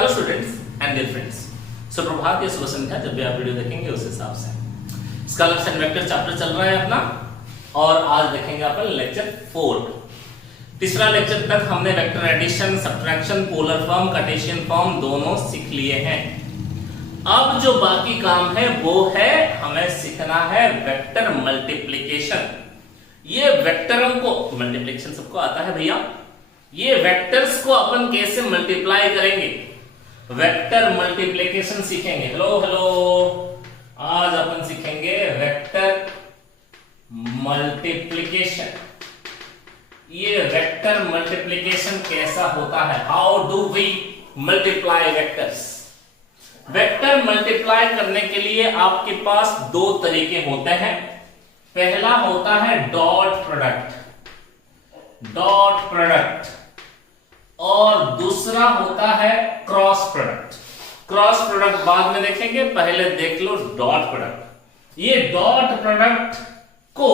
Hello students and dear friends, सुप्रभात या शुभ संध्या, जब भी आप वीडियो देखेंगे उस हिसाब से। स्केलर्स एंड वेक्टर चैप्टर चल रहा है अपना, और आज देखेंगे अपन लेक्चर 4। तीसरा लेक्चर तक हमने vector addition, subtraction, polar form, Cartesian form दोनों सीख लिए हैं। अब जो बाकी काम है वो है हमें सीखना है वेक्टर मल्टीप्लिकेशन। ये वेक्टरों को मल्टीप्लिकेशन सबको आता है भैया। ये वेक्टर्स को अपन कैसे मल्टीप्लाई करेंगे, वेक्टर मल्टीप्लिकेशन सीखेंगे। हेलो हेलो, आज अपन सीखेंगे वेक्टर मल्टीप्लिकेशन। ये वेक्टर मल्टीप्लिकेशन कैसा होता है, how do we multiply vectors. Vector multiply करने के लिए आपके पास दो तरीके होते हैं। पहला होता है डॉट प्रोडक्ट, और दूसरा होता है क्रॉस प्रोडक्ट। क्रॉस प्रोडक्ट बाद में देखेंगे, पहले देख लो डॉट प्रोडक्ट। ये डॉट प्रोडक्ट को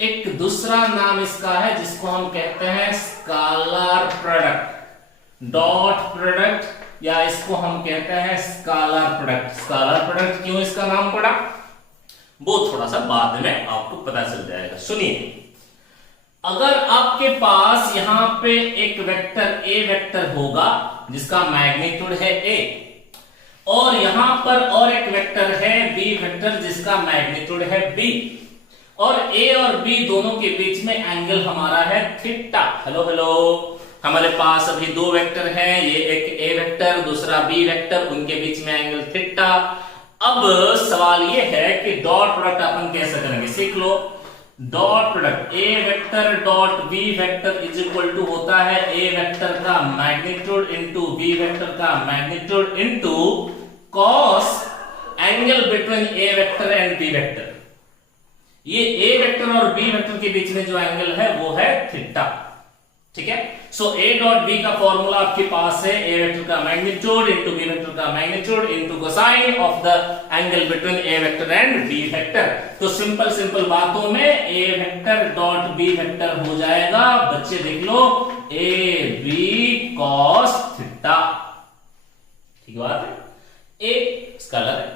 एक दूसरा नाम इसका है जिसको हम कहते हैं स्केलर प्रोडक्ट। डॉट प्रोडक्ट या इसको हम कहते हैं स्केलर प्रोडक्ट। स्केलर प्रोडक्ट क्यों इसका नाम पड़ा वो थोड़ा सा बाद में आपको पता चल जाएगा। सुनिए, अगर आपके पास यहां पे एक वेक्टर ए वेक्टर होगा जिसका मैग्नीट्यूड है ए, और यहां पर और एक वेक्टर है बी वेक्टर जिसका मैग्नीट्यूड है बी, और ए और बी दोनों के बीच में एंगल हमारा है थीटा। हेलो हेलो, हमारे पास अभी दो वेक्टर हैं, ये एक ए वेक्टर दूसरा बी वेक्टर, उनके बीच में एंगल थीटा। अब सवाल ये है कि डॉट प्रोडक्ट अपन कैसे करेंगे, सीख लो। Dot product A vector dot B vector is equal to होता है ए वेक्टर का मैग्नीट्यूड इंटू बी वेक्टर का magnitude into cos angle between A vector and B vector. ये ए वेक्टर और बी वेक्टर के बीच में जो एंगल है वो है थीटा। ठीक है, सो ए डॉट बी का फॉर्मूला आपके पास है ए वेक्टर का मैग्नीट्यूड इंटू बी वेक्टर का magnitude into cosine of the angle between A vector and B vector. तो सिंपल बातों में A vector dot B vector हो जाएगा, बच्चे देख लो, ए बी कॉस थीटा। ठीक बात है, ए स्केलर है,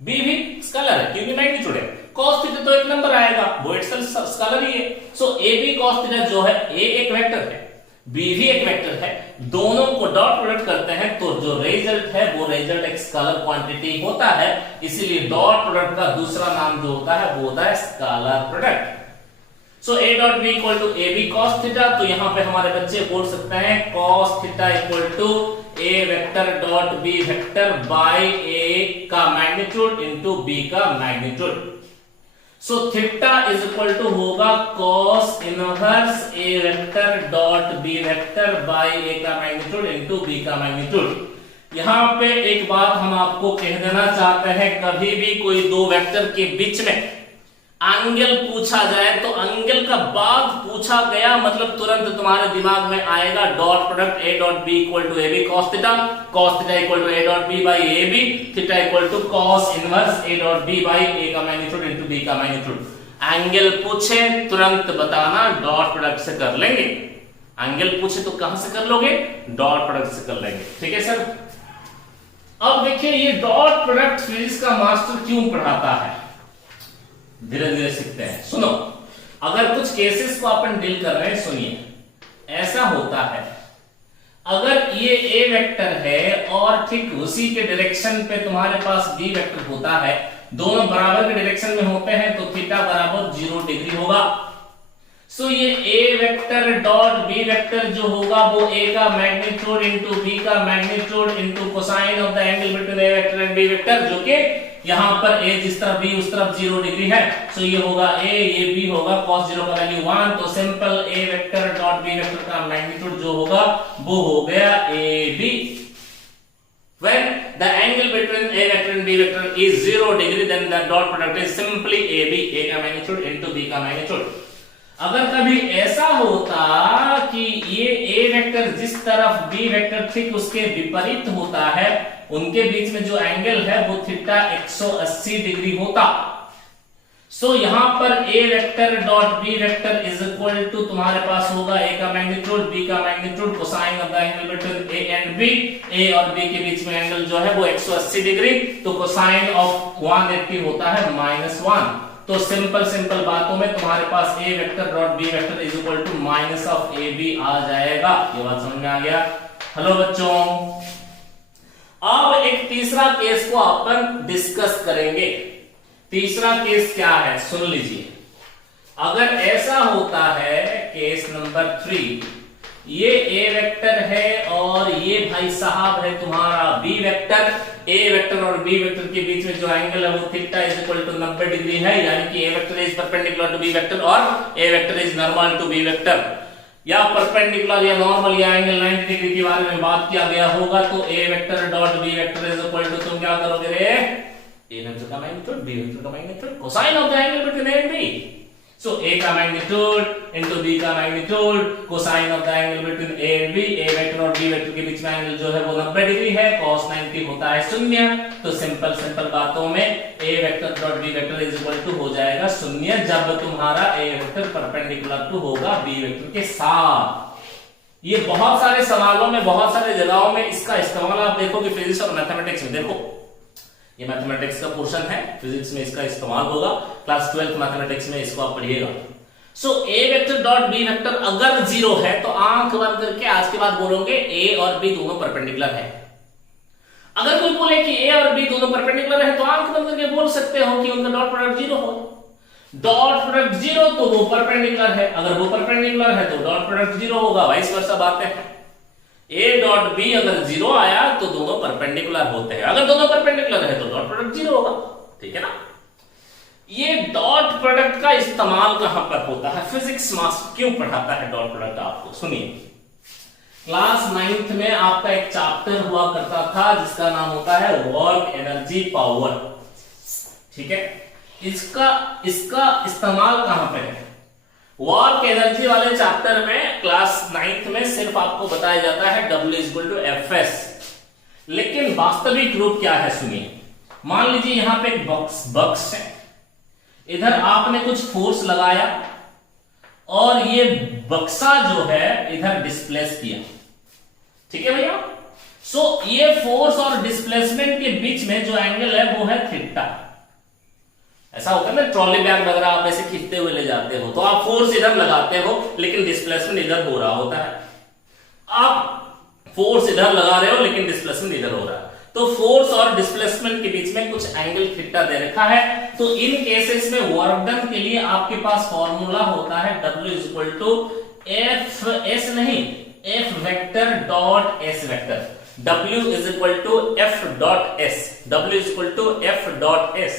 बी भी स्केलर है क्योंकि मैग्नीट्यूड है। cos थीटा तो एक नंबर आएगा, वो इटसेल्फ स्केलर ही है। सो ए बी cos थीटा जो है, ए एक वेक्टर है, बी भी एक वेक्टर है, दोनों को डॉट प्रोडक्ट करते हैं तो जो रिजल्ट है वो रिजल्ट एक स्केलर क्वांटिटी होता है। इसीलिए डॉट प्रोडक्ट का दूसरा नाम जो होता है वो होता है scalar product. So A dot B equal to A B cos theta. तो यहां पे हमारे बच्चे बोल सकते हैं cos theta equal to A vector dot B vector by A का मैग्नीट्यूड इंटू बी का magnitude. So theta is equal to होगा cos inverse A vector dot B vector by A का मैग्नीट्यूड इंटू बी का magnitude. यहां पे एक बात हम आपको कह देना चाहते हैं, कभी भी कोई दो वेक्टर के बीच में एंगल पूछा जाए तो एंगल का बाद पूछा गया मतलब तुरंत तुम्हारे दिमाग में आएगा dot product A dot B equal to A B cos theta equal to A dot B by A B, theta equal to cos inverse A dot B by A का मैग्नीट्यूड इनटू बी का magnitude. Angle पूछे तुरंत बताना dot product से कर लेंगे, angle पूछे तो कहां से कर लोगे, डॉट प्रोडक्ट से कर लेंगे। ठीक है सर। अब देखिए ये डॉट प्रोडक्ट फिजिक्स का मास्टर क्यों पढ़ाता है, धीरे धीरे सीखते हैं। सुनो, अगर कुछ केसेस को अपन डील कर रहे हैं, सुनिए। ऐसा होता है, अगर ये ए वेक्टर है और ठीक उसी के डायरेक्शन पे तुम्हारे पास बी वेक्टर होता है, दोनों बराबर के डायरेक्शन में होते हैं तो थीटा बराबर 0 डिग्री होगा। सो ये A vector dot B vector जो होगा वो ए का मैग्नीट्यूड इंटू बी का magnitude into cosine of the angle between A vector and B vector, जो कि यहां पर ए जिस तरफ बी उस तरफ 0 डिग्री है। सो ये होगा ए, ये बी होगा, cos 0 का वैल्यू 1। तो simple A vector dot B vector का मैग्नीट्यूड जो होगा वो हो गया A B. When the angle between a vector and b vector is 0 degree, then the dot product is simply ab, a का मैग्नीट्यूड into b का magnitude. अगर कभी ऐसा होता कि ये a वेक्टर जिस तरफ b वेक्टर ठीक उसके विपरीत होता है, उनके बीच में जो एंगल है वो थीटा 180 डिग्री होता। सो यहां पर A vector dot B vector is equal to तुम्हारे पास होगा ए का मैग्नीट्यूड बी का magnitude cosine of the angle between A and B. A और बी के बीच में एंगल जो है वो 180 डिग्री, तो कोसाइन ऑफ 180 होता है -1। तो सिंपल बातों में तुम्हारे पास A vector dot B vector is equal to minus of A B आ जाएगा। ये बात समझ में आ गया? हेलो बच्चों, अब एक तीसरा केस को अपन डिस्कस करेंगे। तीसरा केस क्या है सुन लीजिए। अगर ऐसा होता है केस नंबर 3, ये ए वेक्टर है और ये भाई साहब है तुम्हारा बी वेक्टर। ए वेक्टर और बी वेक्टर के बीच में जो एंगल है वो theta is equal to 90 degree है, यानी कि A vector is perpendicular to B vector और A vector is normal to B vector. या परपेंडिकुलर या नॉर्मल या एंगल 90 डिग्री के बारे में बात किया गया होगा, तो A vector dot B vector is equal to तुम क्या करोगे रे, ए वेक्टर का मैग्नीट्यूड बी वेक्टर का magnitude cosine of the angle between A and B. So A का मैग्नीट्यूड इनटू बी का magnitude cosine of the angle between A and B. A vector और B vector के बीच में angle जो है वो 90 डिग्री है, cos 90 होता है 0। तो सिंपल बातों में A vector dot B vector is equal to हो जाएगा 0 जब तुम्हारा ए वेक्टर परपेंडिकुलर टू होगा बी वेक्टर के साथ। ये बहुत सारे सवालों में बहुत सारे जगहों में इसका इस्तेमाल आप देखोगे फिजिक्स और मैथमेटिक्स में। देखो ये मैथमेटिक्स का पोर्शन है, फिजिक्स में इसका इस्तेमाल होगा, क्लास 12th मैथमेटिक्स में इसको आप पढ़िएगा। सो ए वेक्टर डॉट बी वेक्टर अगर 0 है तो आंख बंद करके आज के बाद बोलोगे ए और बी दोनों परपेंडिकुलर है। अगर कोई बोले कि ए और बी दोनों परपेंडिकुलर है तो आंख बंद करके बोल सकते हो कि उनका डॉट प्रोडक्ट 0 हो। डॉट प्रोडक्ट 0 तो वो परपेंडिकुलर है, अगर वो परपेंडिकुलर है तो डॉट प्रोडक्ट 0 होगा, वाइस वर्सा बातें हैं। ए डॉट बी अगर 0 आया तो दोनों परपेंडिकुलर होते हैं, अगर दोनों परपेंडिकुलर है तो डॉट प्रोडक्ट 0 होगा। ठीक है ना? ये डॉट प्रोडक्ट का इस्तेमाल कहां पर होता है, फिजिक्स मास्टर क्यों पढ़ाता है डॉट प्रोडक्ट आपको? सुनिए, क्लास 9th में आपका एक चैप्टर हुआ करता था जिसका नाम होता है वर्क एनर्जी पावर। ठीक है, इसका इस्तेमाल कहां पे है? वर्क एनर्जी वाले चैप्टर में क्लास 9th में सिर्फ आपको बताया जाता है W=Fs, लेकिन वास्तविक रूप क्या है सुनिए। मान लीजिए यहां पे एक बॉक्स है, इधर आपने कुछ फोर्स लगाया और ये बक्सा जो है इधर डिस्प्लेस किया। ठीक है भैया? सो ये फोर्स और डिस्प्लेसमेंट के बीच में जो एंगल है वो है थीटा। ऐसा होता है ना, ट्रॉली बैग वगैरह आप ऐसे खींचते हुए ले जाते हो तो आप फोर्स इधर लगाते हो लेकिन डिस्प्लेसमेंट इधर हो रहा होता है। आप फोर्स इधर लगा रहे हो लेकिन डिस्प्लेसमेंट इधर हो रहा है, तो फोर्स और डिस्प्लेसमेंट के बीच में कुछ एंगल थीटा दे रखा है। तो इन केसेस में वर्क डन के लिए आपके पास फॉर्मूला होता है W=F नहीं F vector dot S vector. W=F.S,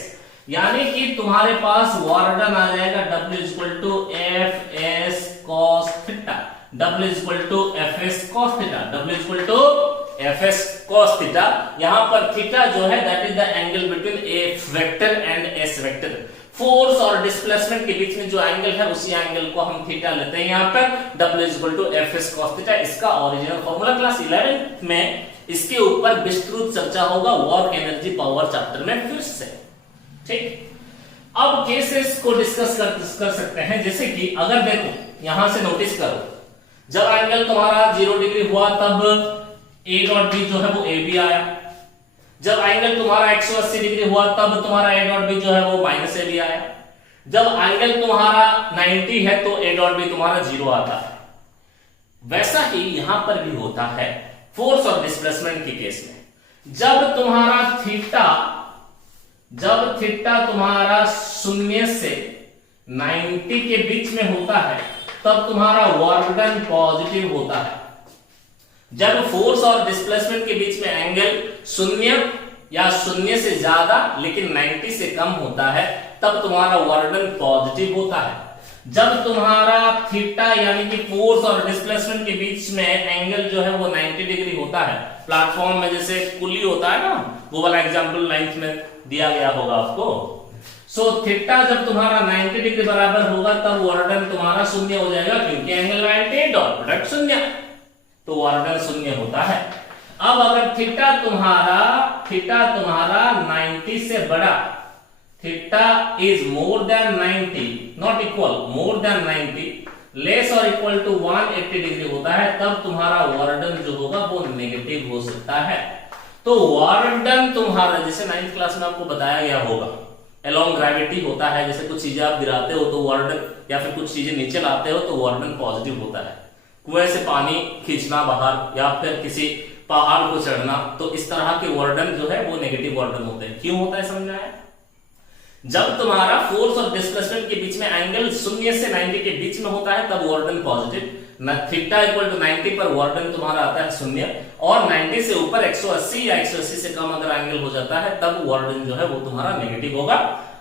यानी कि तुम्हारे पास वर्क डन आ जाएगा W=Fs cos theta, W=Fs cos theta, W=Fs cos theta. यहां पर थीटा जो है that is the angle between F vector and S vector. Force और डिस्प्लेसमेंट के बीच में जो एंगल है उसी एंगल को हम थीटा लेते हैं यहां पर W=Fs cos थीटा। इसका ओरिजिनल फॉर्मूला क्लास 11th में इसके ऊपर विस्तृत चर्चा होगा वर्क एनर्जी पावर चैप्टर में फिर से। ठीक, अब केसेस को डिस्कस कर सकते हैं, जैसे कि अगर देखो यहां से नोटिस करो, जब एंगल तुम्हारा 0 डिग्री हुआ तब ए डॉट बी जो है वो ए बी आया। जब एंगल तुम्हारा 180 डिग्री हुआ तब तुम्हारा ए डॉट बी जो है वो माइनस ए बी आया। जब एंगल तुम्हारा 90 है तो ए डॉट बी तुम्हारा 0 आता है। वैसा ही यहां पर भी होता है फोर्स और डिस्प्लेसमेंट के केस में। जब थीटा तुम्हारा 0 से 90 के बीच में होता है तब तुम्हारा वर्क डन पॉजिटिव होता है। जब फोर्स और डिस्प्लेसमेंट के बीच में एंगल 0 या 0 से ज्यादा लेकिन 90 से कम होता है तब तुम्हारा वर्क डन पॉजिटिव होता है। जब तुम्हारा थीटा यानी कि फोर्स और डिस्प्लेसमेंट के बीच में एंगल जो है वो 90 डिग्री होता है, प्लेटफॉर्म में जैसे पुली होता है ना, वो वाला एग्जांपल 9th में दिया गया होगा आपको। सो थीटा जब तुम्हारा 90 डिग्री बराबर होगा तब वर्क डन तुम्हारा 0 हो जाएगा, क्योंकि एंगल 90 डॉट प्रोडक्ट 0, तो वर्क डन 0 होता है। अब अगर थीटा तुम्हारा 90 से बड़ा theta is more than 90 not equal more than 90 less और इक्वल टू 180 डिग्री होता है, तब तुम्हारा वर्क डन जो होगा वो नेगेटिव हो सकता है। तो वर्क डन तुम्हारा जैसे 9th क्लास में आपको बताया गया होगा अलोंग ग्रेविटी होता है, जैसे कुछ चीजें आप गिराते हो तो वर्क डन, या फिर कुछ चीजें नीचे लाते हो तो वर्क डन पॉजिटिव होता है। कुएं से पानी खींचना बाहर या फिर किसी पहाड़ को चढ़ना, तो इस तरह के वर्क डन जो है वो नेगेटिव वर्क डन होते हैं। क्यों होता है समझना है? जब तुम्हारा फोर्स और डिस्प्लेसमेंट के बीच में एंगल 0 से 90 के बीच में होता है तब work done positive, theta equal to 90 पर वर्क डन तुम्हारा आता है 0, और 90 से ऊपर 180 या 180 से कम अगर एंगल हो जाता है तब वर्क डन जो है वो तुम्हारा नेगेटिव होगा।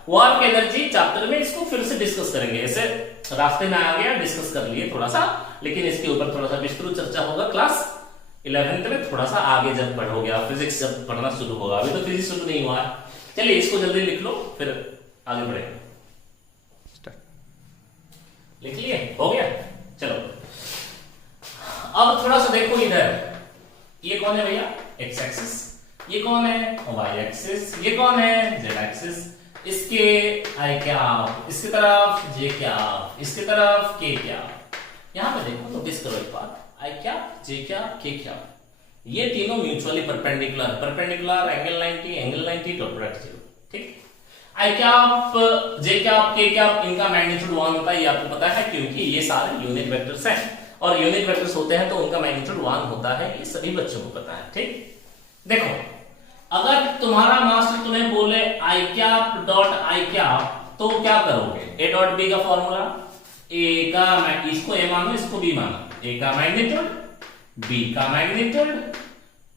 वर्क एनर्जी चैप्टर में इसको फिर से डिस्कस करेंगे, ऐसे रास्ते में आ गया डिस्कस कर लिए थोड़ा सा, लेकिन इसके ऊपर थोड़ा सा विस्तृत चर्चा होगा क्लास 11th में, थोड़ा सा आगे जब पढ़ोगे आप, फिजिक्स जब पढ़ना शुरू होगा, अभी तो फिजिक्स शुरू नहीं हुआ है। चलिए इसको जल्दी लिख लो फिर आगे बढ़ेंगे। लिख लिए? हो गया? चलो अब थोड़ा सा देखो इधर, ये कौन है भैया? एक्स एक्सिस, ये कौन है? वाई एक्सिस, ये कौन है? Z axis. इसके आई कैप, इसकी तरफ जे कैप, इसकी तरफ के कैप। यहां पे देखो नोटिस करो एक बात, आई cap, J cap, K cap, ये तीनों mutually perpendicular, perpendicular angle 90, angle 90 dot product 0, ठीक। आई cap, J cap, K cap, इनका मैग्नीट्यूड 1 होता है, ये आपको पता है क्योंकि ये सारे यूनिट वेक्टर्स हैं, और यूनिट वेक्टर्स होते हैं तो उनका मैग्नीट्यूड 1 होता है, ये सभी बच्चों को पता है, ठीक। देखो अगर तुम्हारा मास्टर तुम्हें बोले I cap dot I cap, तो क्या करोगे? ए डॉट बी का फॉर्मूला, ए का, इसको ए मानो इसको बी मानो, ए का मैग्नीट्यूड, बी का magnitude,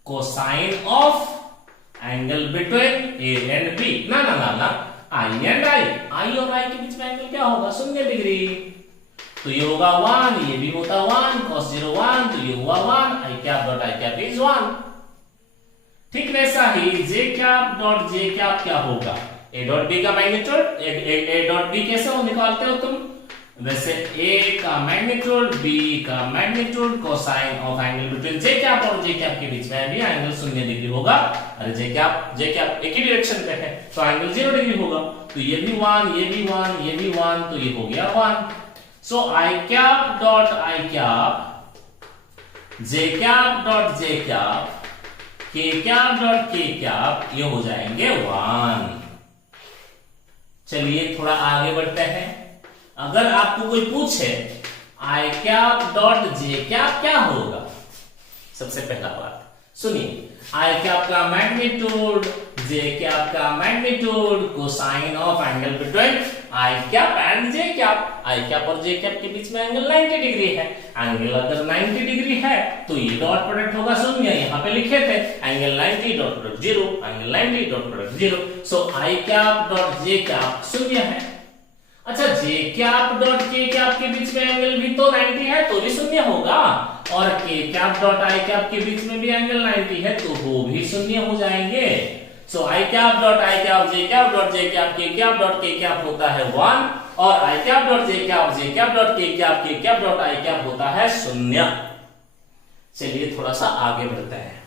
cosine of angle between A and B, ना ना ना ना, आई एंड आई, आई और आई के बीच में एंगल क्या होगा? 0 डिग्री, तो ये होगा 1, ये भी होता 1, cos 0 1, तो ये हुआ 1, I cap dot I cap is 1। ठीक वैसा ही J cap dot J cap क्या होगा? ए डॉट बी का मैग्नीट्यूड, ए डॉट बी कैसे हो निकालते हो तुम? वैसे ए का मैग्नीट्यूड, बी का magnitude, cosine of angle between J cap और जे कैप के बीच में भी एंगल 0 डिग्री होगा। अरे जे कैप एक ही डायरेक्शन पे है तो एंगल 0 डिग्री होगा, तो ये भी 1, ये भी 1, ये भी 1, तो ये हो गया 1। So I cap dot I cap, J cap dot J cap, K cap dot K cap, ये हो जाएंगे 1। चलिए थोड़ा आगे बढ़ते हैं। अगर आपको कोई पूछे आई कैप डॉट जे कैप क्या होगा? सबसे पहला बात सुनिए, आई कैप का मैग्नीट्यूड, जे कैप का magnitude, cosine of angle between I cap and J cap. I cap और जे कैप के बीच में एंगल 90 डिग्री है, एंगल अगर 90 डिग्री है तो ये डॉट प्रोडक्ट होगा 0, यहां पे लिखे थे angle 90 dot product 0, angle 90 dot product 0। So I cap dot J cap 0 है। अच्छा जे कैप डॉट के कैप के बीच में एंगल भी तो 90 है तो भी 0 होगा, और के कैप डॉट आई कैप के बीच में भी एंगल 90 है तो वो भी 0 हो जाएंगे। So I cap dot I cap, J cap dot J cap, K cap dot K cap होता है 1, और I cap dot J cap dot K cap dot I cap होता है 0। चलिए थोड़ा सा आगे बढ़ते हैं।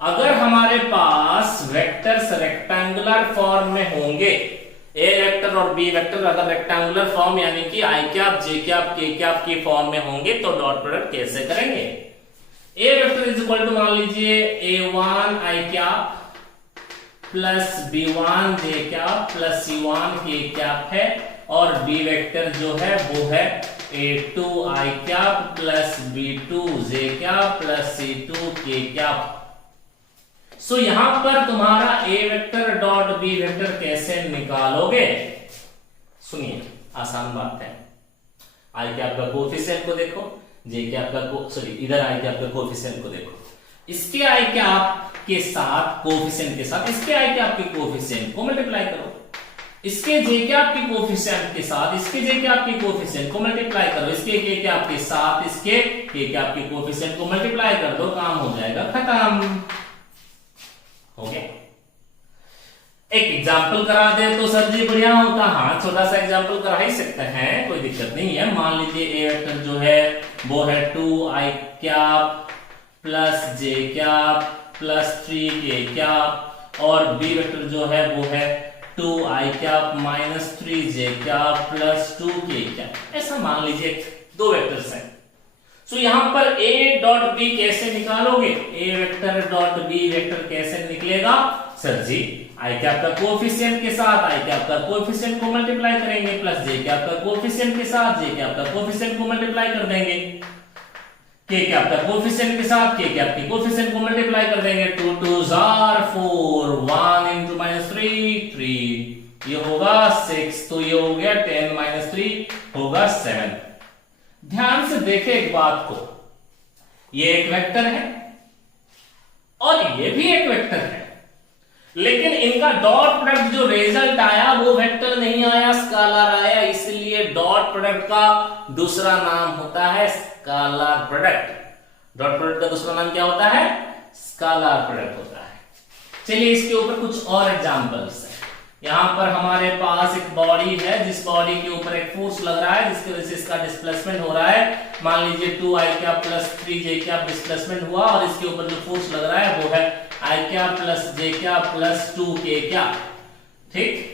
अगर हमारे पास वेक्टर्स रेक्टेंगुलर फॉर्म में होंगे, ए वेक्टर और बी वेक्टर अगर रेक्टेंगुलर फॉर्म यानी कि आई cap, J cap, K cap की फॉर्म में होंगे तो डॉट प्रोडक्ट कैसे करेंगे? ए वेक्टर इज इक्वल टू मान लीजिए a1 आई कैप प्लस b1 जे कैप प्लस c1 के कैप है, और बी वेक्टर जो है वो है a2 आई कैप प्लस b2 जे कैप प्लस c2 के कैप। सो यहां पर तुम्हारा A vector dot B vector कैसे निकालोगे? सुनिए आसान बात है, आई कैप का कोएफिशिएंट को देखो, जे कैप का इधर आई कैप का कोएफिशिएंट को देखो, इसके आई कैप के साथ कोएफिशिएंट के साथ इसके आई कैप के कोएफिशिएंट को मल्टीप्लाई करो, इसके जे कैप के कोएफिशिएंट के साथ इसके जे कैप के कोएफिशिएंट को मल्टीप्लाई करो, इसके के कैप के साथ इसके के कैप के कोएफिशिएंट को मल्टीप्लाई कर दो, काम हो जाएगा खत्म। हो गया। एक एग्जाम्पल करा दे तो सर जी बढ़िया होता। हाँ छोटा सा एग्जाम्पल करा ही सकते हैं, कोई दिक्कत नहीं है। मान लीजिए ए वेक्टर जो है वो है 2 आई कैप प्लस जे कैप प्लस 3 के कैप, और बी वेक्टर जो है वो है 2i cap minus 3j cap plus 2k cap, ऐसा मान लीजिए दो वेक्टर्स हैं। सो यहां पर a डॉट b कैसे निकालोगे? a vector dot b vector कैसे निकलेगा सर जी? आई कैप का कोएफिशिएंट के साथ आई कैप का कोएफिशिएंट को मल्टीप्लाई करेंगे प्लस जे कैप का कोएफिशिएंट के साथ जे कैप का कोएफिशिएंट को मल्टीप्लाई कर देंगे, के कैप का कोएफिशिएंट के साथ के कैप के कोएफिशिएंट को मल्टीप्लाई कर देंगे। 2 2s are 4, 1 into -3 3, ये होगा 6, तो ये हो गया 10 - 3 होगा 7। ध्यान से देखें एक बात को, ये एक वेक्टर है और ये भी एक वेक्टर है, लेकिन इनका डॉट प्रोडक्ट जो रिजल्ट आया वो वेक्टर नहीं आया, स्केलर आया, इसलिए डॉट प्रोडक्ट का दूसरा नाम होता है स्केलर प्रोडक्ट। डॉट प्रोडक्ट का दूसरा नाम क्या होता है? स्केलर प्रोडक्ट होता है। चलिए इसके ऊपर कुछ और एग्जांपल्स हैं। यहां पर हमारे पास एक बॉडी है, जिस बॉडी के ऊपर एक फोर्स लग रहा है जिसकी वजह से इसका डिस्प्लेसमेंट हो रहा है। मान लीजिए 2i cap plus 3j cap displacement हुआ और इसके ऊपर जो फोर्स लग रहा है वो है i cap plus j cap plus 2k cap. ठीक,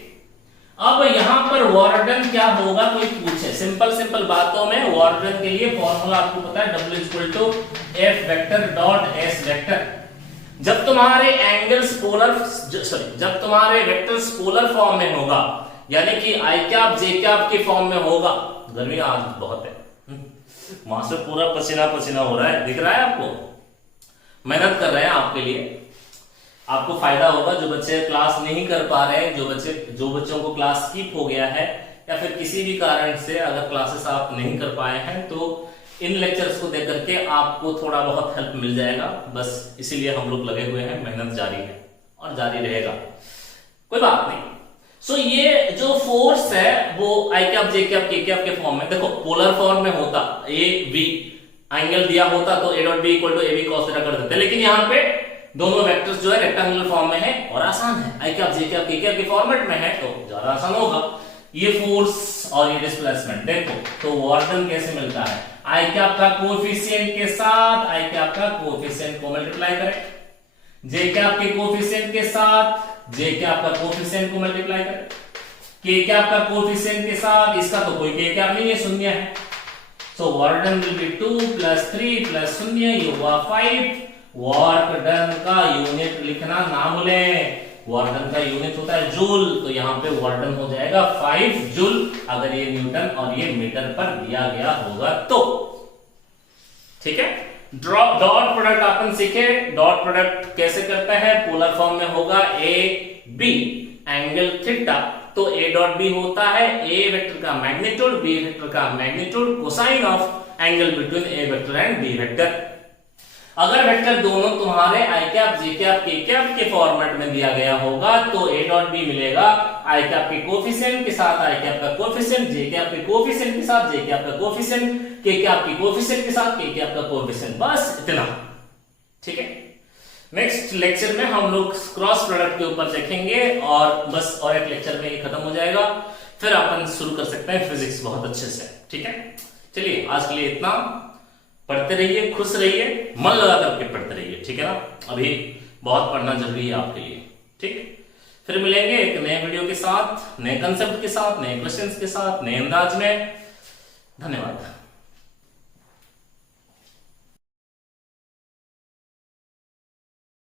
अब यहां पर वॉर्डन क्या होगा कोई पूछे, सिंपल बातों में वॉर्डन के लिए फॉर्मूला आपको पता है, W = F vector dot S vector. जब तुम्हारे एंगल्स पोलर जब तुम्हारे वेक्टर्स पोलर फॉर्म में होगा, यानी कि आई कैप जे कैप के फॉर्म में होगा, गर्मी आज बहुत है, वहां से पूरा पसीना पसीना हो रहा है, दिख रहा है आपको, मेहनत कर रहे हैं आपके लिए, आपको फायदा होगा। जो बच्चे क्लास नहीं कर पा रहे हैं, जो बच्चों को क्लास स्किप हो गया है या फिर किसी भी कारण से अगर क्लासेस आप नहीं कर पाए हैं, तो इन लेक्चर्स को देख करके आपको थोड़ा बहुत हेल्प मिल जाएगा, बस इसीलिए हम लोग लगे हुए हैं, मेहनत जारी है और जारी रहेगा, कोई बात नहीं। सो ये जो फोर्स है वो आई cap J cap K cap के फॉर्म में, देखो पोलर फॉर्म में होता, ए बी एंगल दिया होता तो a dot B equal to ab cos theta कर देते, लेकिन यहाँ पे दोनों वेक्टर्स जो है रेक्टेंगुलर फॉर्म में है और आसान है, आई cap J cap K cap के फॉर्मेट में है तो ज्यादा आसान होगा। ये फोर्स और ये डिस्प्लेसमेंट देखो, तो वॉर्डन कैसे मिलता है? आई कैप का कोएफिशिएंट के साथ आई कैप का कोएफिशिएंट को मल्टीप्लाई करें, जे कैप के कोएफिशिएंट के साथ जे कैप का कोएफिशिएंट को मल्टीप्लाई करें, के कैप का कोएफिशिएंट के साथ, इसका तो कोई के कैप नहीं है, शून्य है, सो वॉर्डन विल बी 2 + 3 + 0, ये हुआ 5। वर्क डन का यूनिट लिखना ना भूलें, वॉर्डन का यूनिट होता है जूल, तो यहाँ पे वॉर्डन हो जाएगा 5 जूल, अगर ये न्यूटन और ये मीटर पर दिया गया होगा तो। ठीक है, डॉट प्रोडक्ट अपन सीखे, डॉट प्रोडक्ट कैसे करता है? पोलर फॉर्म में होगा ए बी एंगल थीटा, तो a डॉट बी होता है a वेक्टर का मैग्नीट्यूड, b वेक्टर का magnitude cosine of angle between a vector and b vector. अगर वेक्टर दोनों तुम्हारे आई cap J cap K cap के फॉर्मेट में दिया गया होगा तो a डॉट बी मिलेगा आई कैप के कोएफिशिएंट के साथ आई कैप का कोएफिशिएंट, जे कैप के कोएफिशिएंट के साथ जे कैप का कोएफिशिएंट, के कैप के कोएफिशिएंट के साथ के कैप का कोएफिशिएंट, बस इतना। ठीक है, नेक्स्ट लेक्चर में हम लोग क्रॉस प्रोडक्ट के ऊपर देखेंगे और बस और एक लेक्चर में ये खत्म हो जाएगा, फिर अपन शुरू कर सकते हैं फिजिक्स बहुत अच्छे से। ठीक है, चलिए आज के लिए इतना, पढ़ते रहिए, खुश रहिए, मन लगा करके पढ़ते रहिए, ठीक है ना, अभी बहुत पढ़ना जरूरी है आपके लिए। ठीक, फिर मिलेंगे एक नए वीडियो के साथ, नए कंसेप्ट के साथ, नए क्वेश्चंस के साथ, नए अंदाज में। धन्यवाद।